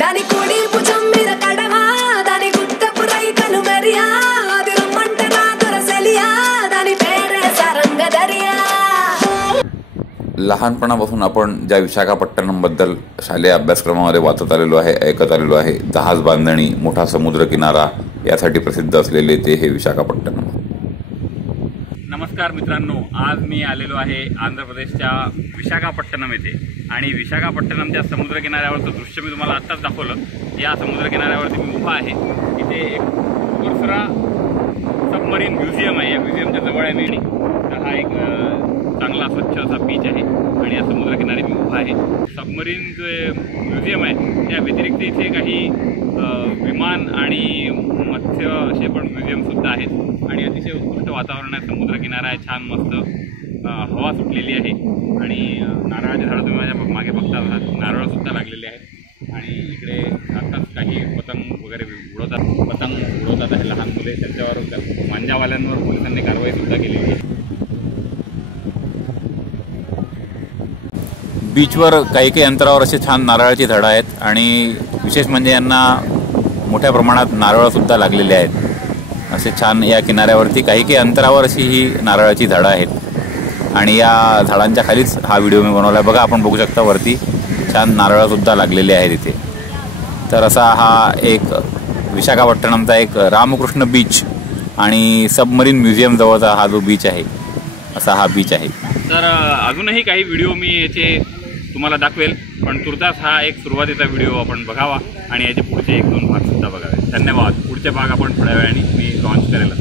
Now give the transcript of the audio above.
దాని కోడి భుజం మీద కడవా దాని గుత్తపు రైకలు మెరియా అది రమ్మంట నా దొరసెలియా దాని పేరే सारंगदर्या। लहानपणापासून आपण ज्या विशाखापट्टणमबद्दल शालेय अभ्यासक्रमामध्ये वाचत आलेलो आहे, ऐकत आलेलो आहे, जहाज बांधणी, मोठा समुद्र किनारा यासाठी प्रसिद्ध असलेले ते हे विशाखापट्टणम। नमस्कार मित्रांनो, आज मी आलेलो आहे आंध्र प्रदेशच्या विशाखापट्टणम येथे आणि विशाखापट्टणमच्या समुद्र किनाऱ्यावरचं दृश्य मी तुम्हाला आत्ताच दाखवलं। या समुद्र किनाऱ्यावरती मी उभा आहे। इथे एक दुसरा सबमरीन म्युझियम आहे। या म्युझियमच्या जवळ आहे मी। तर हा एक चांगला स्वच्छ असा बीच आहे आणि या समुद्र किनारी मी उभा आहे। सबमरीन जे म्युझियम आहे त्या व्यतिरिक्त इथे काही विमान आणि मत्स्य असे पण म्युझियमसुद्धा आहेत आणि अतिशय उत्कृष्ट वातावरण आहे। समुद्र किनारा आहे, छान मस्त हवा सुटलेली आहे आणि नारळाची झाडं तुम्ही माझ्या मागे बघता आहात, नारळसुद्धा लागलेले आहेत आणि इकडे आताच काही पतंग वगैरे उडवतात आहे लहान मुले। त्यांच्यावर मांजावाल्यांवर पोलिसांनी कारवाईसुद्धा केलेली आहे। बीचवर काही अंतरावर असे छान नारळाची झाडं आहेत आणि विशेष म्हणजे यांना मोठ्या प्रमाणात नारळसुद्धा लागलेले आहेत। असे छान या किनाऱ्यावरती काही अंतरावर अशी ही नारळाची झाडं आहेत आणि या झाडांच्या खालीच हा व्हिडिओ मी बनवला आहे। बघा, आपण बघू शकता वरती छान नारळसुद्धा लागलेले आहेत इथे। तर असा हा एक विशाखापट्टणमचा एक रामकृष्ण बीच आणि सबमरीन म्युझियम जवळचा हा जो बीच आहे, असा हा बीच आहे। तर अजूनही काही व्हिडिओ मी याचे तुम्हाला दाखवेल, पण तुर्तास हा एक सुरुवातीचा व्हिडिओ आपण बघावा आणि याचे पुढचे 1-2 भागसुद्धा बघावे। धन्यवाद। पुढचे भाग आपण थोड्या वेळाने मी लॉन्च करेल।